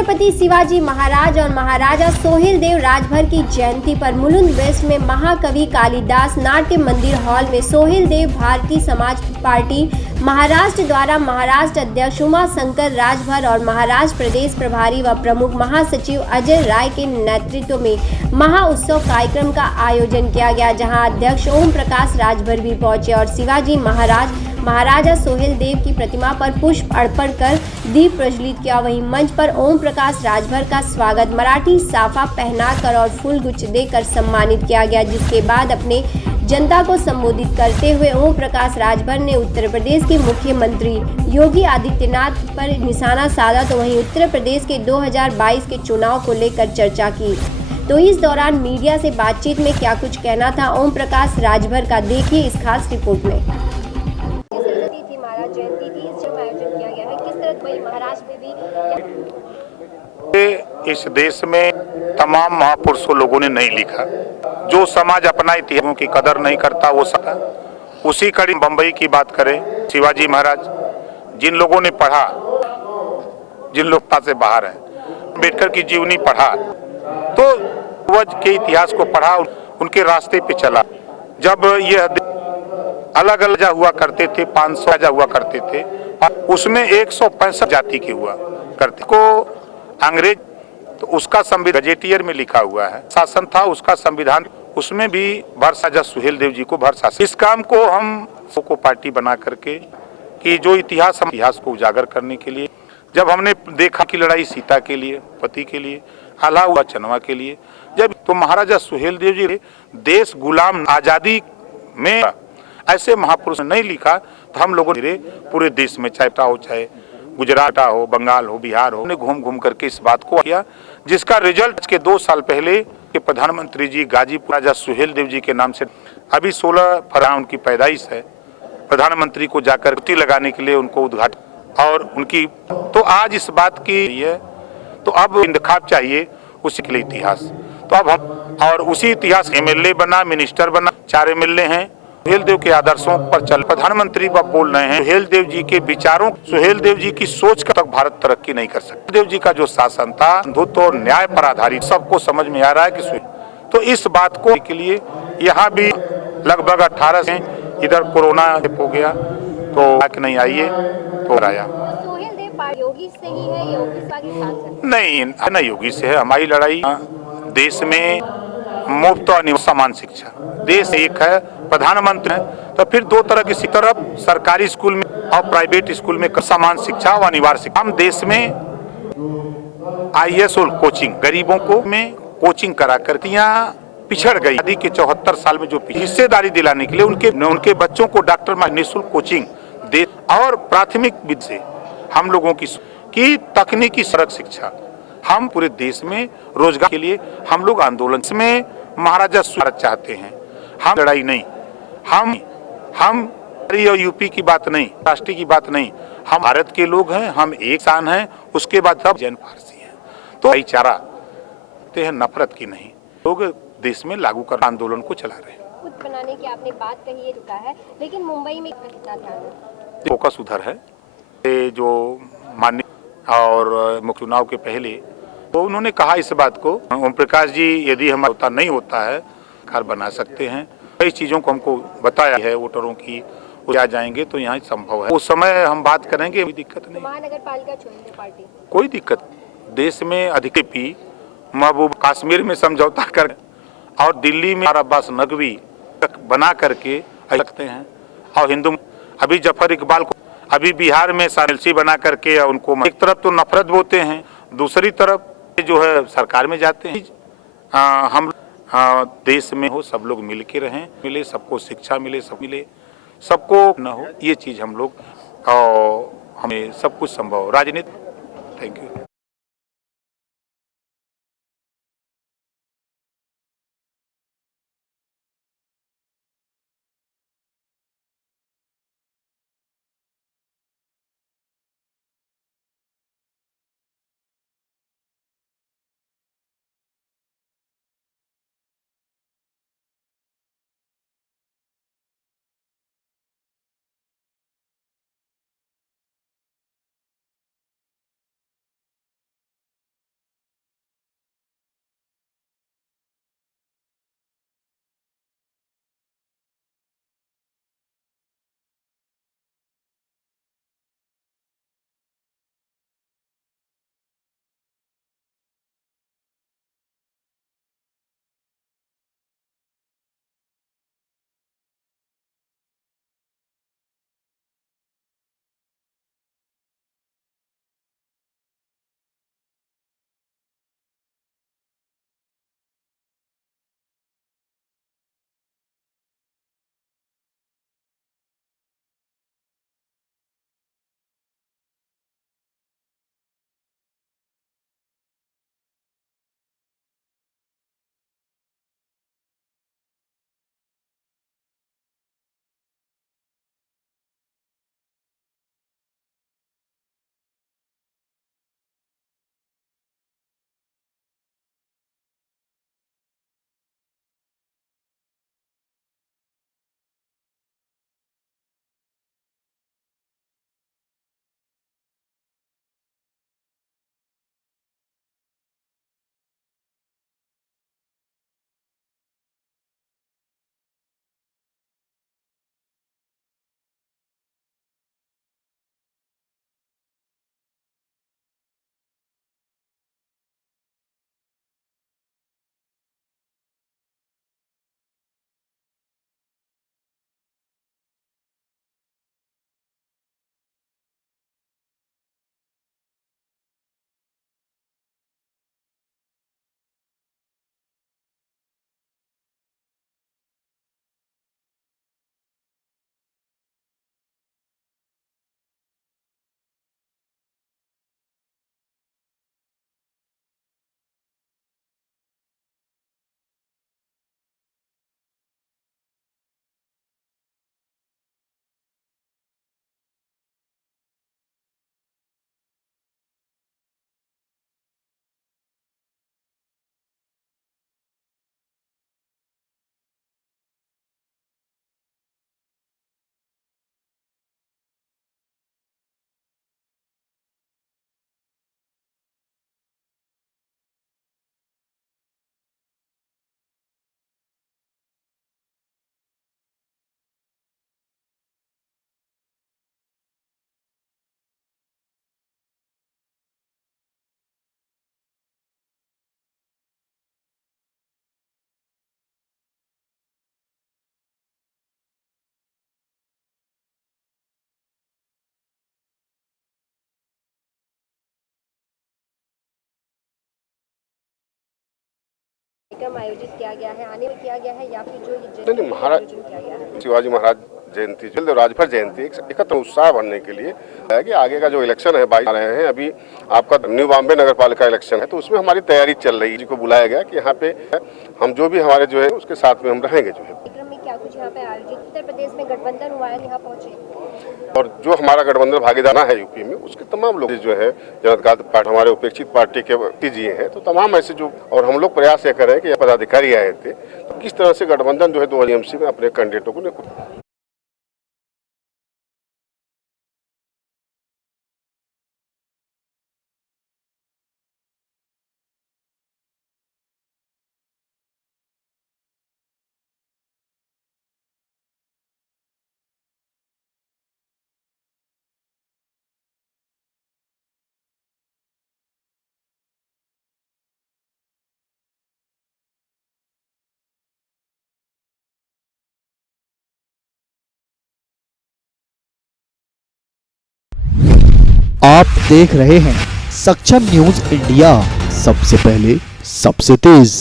छत्रपति शिवाजी महाराज और महाराजा सोहेल देव राजभर की जयंती पर मुलुंद वेस्ट में महाकवि कालिदास नाट्य मंदिर हॉल में सोहेल देव भारतीय समाज पार्टी महाराष्ट्र द्वारा महाराष्ट्र अध्यक्ष उमा शंकर राजभर और महाराष्ट्र प्रदेश प्रभारी व प्रमुख महासचिव अजय राय के नेतृत्व में महाउत्सव कार्यक्रम का आयोजन किया गया, जहां अध्यक्ष ओम प्रकाश राजभर भी पहुंचे और शिवाजी महाराज महाराजा सोहेल देव की प्रतिमा पर पुष्प अर्पण कर दीप प्रज्वलित किया। वहीं मंच पर ओम प्रकाश राजभर का स्वागत मराठी साफा पहनाकर और फूल गुच्छ देकर सम्मानित किया गया, जिसके बाद अपने जनता को संबोधित करते हुए ओम प्रकाश राजभर ने उत्तर प्रदेश के मुख्यमंत्री योगी आदित्यनाथ पर निशाना साधा, तो वहीं उत्तर प्रदेश के 2022 के चुनाव को लेकर चर्चा की। तो इस दौरान मीडिया से बातचीत में क्या कुछ कहना था ओम प्रकाश राजभर का, देखिए इस खास रिपोर्ट में। जयंती थी, इस जब आयोजन किया गया है, किस तरह वही महाराष्ट्र में भी इस देश में तमाम महापुरुषों लोगों ने नहीं लिखा। जो समाज अपना इतिहास की कदर नहीं करता वो सता। उसी कड़ी बंबई की बात करें, शिवाजी महाराज जिन लोगों ने पढ़ा, जिन लोग से बाहर हैं, अम्बेडकर की जीवनी पढ़ा, तो पूर्वज के इतिहास को पढ़ा, उनके रास्ते पे चला। जब यह अलग अलग हुआ करते थे, 500 राजा हुआ करते थे, उसमें 165 जाति के हुआ करते को अंग्रेज, तो उसका संविधान गजेटियर में लिखा हुआ है, शासन था उसका संविधान, उसमें भी राजा सुहेल देव जी को शासन। इस काम को हम को पार्टी बना करके कि जो इतिहास को उजागर करने के लिए, जब हमने देखा कि लड़ाई सीता के लिए, पति के लिए, आला हुआ चनवा के लिए, जब तो महाराजा सुहेल देव जी देश गुलाम आजादी में ऐसे महापुरुष ने नहीं लिखा, तो हम लोगों ने पूरे देश में चाहे गुजरात हो, बंगाल हो, बिहार हो, घूम घूम करके इस बात को किया, जिसका रिजल्ट के 2 साल पहले के प्रधानमंत्री जी गाजीपुर राजा सुहेल देव जी के नाम से, अभी 16 फरवरी उनकी पैदाइश है, प्रधानमंत्री को जाकर पुष्टि लगाने के लिए उनको उद्घाटन और उनकी, तो आज इस बात की है, तो अब इंतखाब चाहिए उसी के लिए इतिहास, तो अब हम और उसी इतिहास MLA बना, मिनिस्टर बना, 4 MLA हैं। सुहेल देव के आदर्शों पर चल, प्रधानमंत्री बोल रहे हैं, सुहेल देव जी के विचारों, सुहेल देव जी की सोच का तक भारत तरक्की नहीं कर सकता। देव जी का जो शासन था बंधुत्व और न्याय पर आधारित, सबको समझ में आ रहा है कि तो इस बात को के लिए यहाँ भी लगभग 18 से इधर कोरोना हो गया, तो नहीं आइए तो आया। सोहेल देव योगी से ही है, योगी नहीं योगी से है। हमारी लड़ाई देश में मुफ्त और समान शिक्षा, देश एक है, प्रधानमंत्री है, तो फिर 2 तरह की तरफ सरकारी स्कूल में और प्राइवेट स्कूल में समान शिक्षा और अनिवार्य शिक्षा। हम देश में IAS और कोचिंग गरीबों को में कोचिंग करा कर यहाँ पिछड़ गई। आदि के 74 साल में जो हिस्सेदारी दिलाने के लिए उनके बच्चों को डॉक्टर निःशुल्क कोचिंग दे और प्राथमिक विद्या से हम लोगों की तकनीकी सड़क शिक्षा, हम पूरे देश में रोजगार के लिए हम लोग आंदोलन में महाराजा सुहेल चाहते हैं। हम लड़ाई नहीं, हम यूपी की बात नहीं, राष्ट्रीय की बात नहीं, हम भारत के लोग हैं, हम एक सान हैं, उसके बाद सब जैन फारसी हैं, तो भाईचारा ते हैं, नफरत की नहीं। लोग देश में लागू कर आंदोलन को चला रहे हैं। खुद बनाने की आपने बात कही है, रुका है, लेकिन मुंबई में कितना ध्यान है? फोकस उधर है, जो माननीय और मुख्य चुनाव के पहले तो उन्होंने कहा इस बात को, ओम प्रकाश जी यदि हमारा होता नहीं होता है सरकार बना सकते हैं, कई चीज़ों को हमको बताया है, वोटरों की आ जाएंगे तो यहाँ संभव है, उस समय हम बात करेंगे, कोई दिक्कत नहीं। महानगर पालिका छोड़ेंगे पार्टी, कोई दिक्कत। देश में अधिक महबूब कश्मीर में समझौता कर और दिल्ली में अब्बास नकवी बना करके सकते हैं, और हिंदू अभी जफर इकबाल को अभी बिहार में SLC बना करके उनको एक तरफ तो नफरत बोलते हैं, दूसरी तरफ जो है सरकार में जाते हैं। हम देश में हो, सब लोग मिल के रहें, मिले सबको शिक्षा मिले, सब मिले सबको न हो, ये चीज़ हम लोग और हमें सब कुछ संभव राजनीति। Thank you. कार्यक्रम आयोजित किया गया है, आने में किया गया है या फिर जो ये नहीं, जयंती महाराज आयोजन किया गया है? शिवाजी महाराज जयंती राजभर जयंती एकत्र उत्साह बनने के लिए है कि आगे का जो इलेक्शन है 22 आ रहे हैं। अभी आपका न्यू बॉम्बे नगर पालिका इलेक्शन है, तो उसमें हमारी तैयारी चल रही है। जी को बुलाया गया कि यहाँ पे हम जो भी हमारे जो है उसके साथ में हम रहेंगे जो है। कार्यक्रम में क्या कुछ यहाँ पे आयोजित, उत्तर प्रदेश में गठबंधन हुआ है, यहाँ पहुंचे और जो हमारा गठबंधन भागीदार है यूपी में, उसके तमाम लोग जो है जनता पार्टी हमारे उपेक्षित पार्टी के व्यक्ति जी हैं, तो तमाम ऐसे जो और हम लोग प्रयास ये कर रहे हैं कि पदाधिकारी आए थे, तो किस तरह से गठबंधन जो है 2000 में अपने कैंडिडेटों को आप देख रहे हैं सक्षम न्यूज इंडिया, सबसे पहले सबसे तेज।